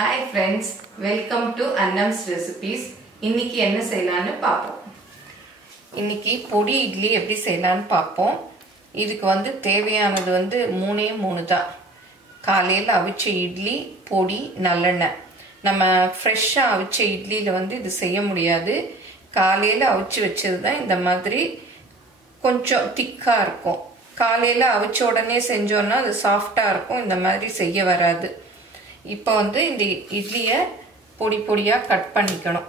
Hi friends, welcome to Annam's Recipes. இன்னைக்கு என்ன செய்யலாம்னு பாப்போம். இன்னைக்கு பொடி இட்லி எப்படி செய்யலாம்னு பாப்போம். இதுக்கு தேவையானது மூணு தான். காலையில அவிச்ச இட்லி, பொடி, நல்லெண்ணெய். நம்ம ஃப்ரெஷ்ஷா அவிச்ச இட்லில இது செய்ய முடியாது. காலையில அவிச்சு வச்சது தான் இந்த மாதிரி கொஞ்சம் திக்கா இருக்கும். காலையில அவிச்ச உடனே செஞ்சோம்னா அது சாஃப்டா இருக்கும். இந்த மாதிரி செய்ய வராது. இப்போ இந்த இட்லியை பொடி பொடியா கட் பண்ணிக்கணும்.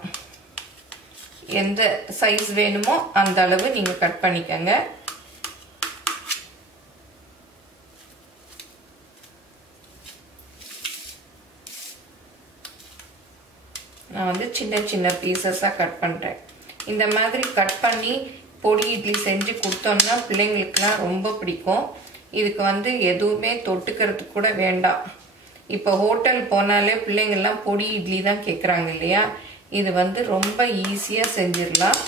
எந்த சைஸ் வேணுமோ அந்த அளவு நீங்க கட் பண்ணிக்கங்க. நான் சின்ன சின்ன பீசஸா கட் பண்றேன். இந்த மாதிரி கட் பண்ணி பொடி இட்லி செஞ்சு கொடுத்தோம்னா பிள்ளைங்களுக்குலாம் ரொம்ப பிடிக்கும். இதுக்கு எதுவுமே தொட்டுக்கிறதுக்கு கூட வேண்டாம். இப்போ ஹோட்டல் போனாலே பிள்ளைங்கள்லாம் பொடி இட்லி தான் கேட்குறாங்க இல்லையா? இது ரொம்ப ஈஸியாக செஞ்சிடலாம்.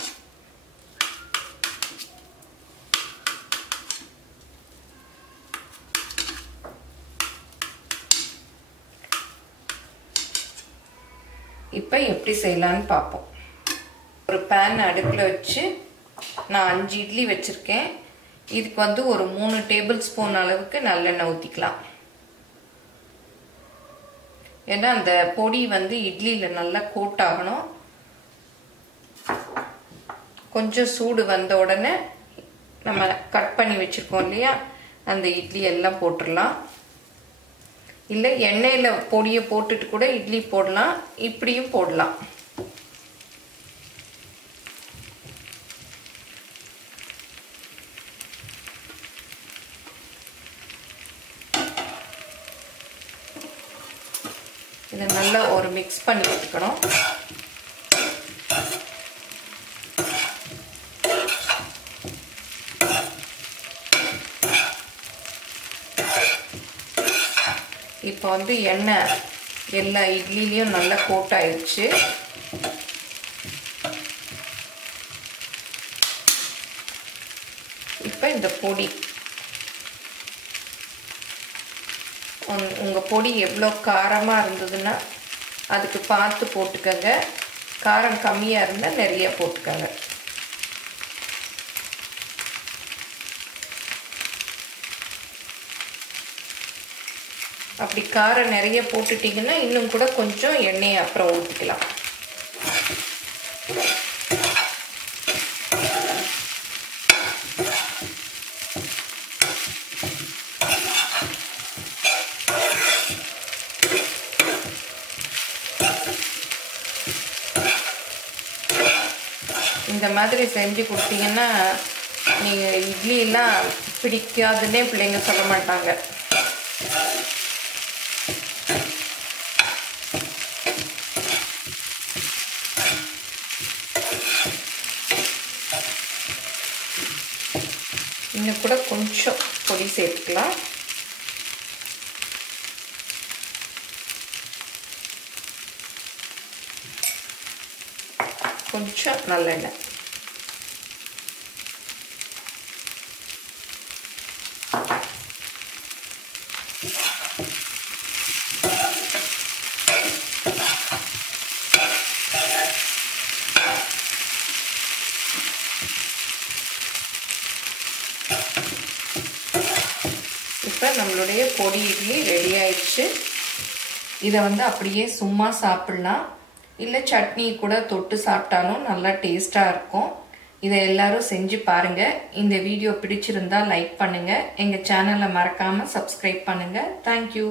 இப்போ எப்படி செய்யலான்னு பார்ப்போம். ஒரு பேன் அடுப்பில் வச்சு நான் 5 இட்லி வச்சுருக்கேன். இதுக்கு ஒரு 3 டேபிள் ஸ்பூன் அளவுக்கு நல்லெண்ணெய் ஊற்றிக்கலாம். ஏன்னா அந்த பொடி இட்லியில நல்லா கோட் ஆகணும். கொஞ்சம் சூடு வந்த உடனே நம்ம கட் பண்ணி வச்சிருக்கோம் இல்லையா, அந்த இட்லி எல்லாம் போட்டுடலாம். இல்லை எண்ணெயில் பொடியை போட்டுட்டு கூட இட்லி போடலாம், இப்படியும் போடலாம். இதை நல்லா ஒரு மிக்ஸ் பண்ணி வச்சுக்கணும். இப்போ எண்ணெய் எல்லா இட்லிலையும் நல்லா கோட் ஆயிடுச்சு. இப்போ இந்த பொடி, உங்கள் பொடி எவ்வளோ காரமாக இருந்ததுன்னா அதுக்கு பார்த்து போட்டுக்கங்க. காரம் கம்மியாக இருந்தால் நிறைய போட்டுக்கங்க. அப்படி காரம் நிறைய போட்டுட்டிங்கன்னா இன்னும் கூட கொஞ்சம் எண்ணெயை அப்புறம் ஊற்றிக்கலாம். இந்த மாதிரி செஞ்சு கொடுத்தீங்கன்னா நீங்கள் இட்லியெல்லாம் பிடிக்காதுன்னே பிள்ளைங்க சொல்ல மாட்டாங்க. இன்னும் கூட கொஞ்சம் பொடி சேர்த்துக்கலாம். கொஞ்சம் நல்லெண்ணெய். இப்போ நம்மளுடைய பொடி இட்லி ரெடி ஆயிடுச்சு. இதை அப்படியே சும்மா சாப்பிடலாம், இல்லை சட்னி கூட தொட்டு சாப்பிட்டாலும் நல்லா டேஸ்டாக இருக்கும். இதை எல்லாரும் செஞ்சு பாருங்கள். இந்த வீடியோ பிடிச்சிருந்தா லைக் பண்ணுங்கள். எங்கள் சேனலை மறக்காமல் சப்ஸ்கிரைப் பண்ணுங்கள். தேங்க்யூ.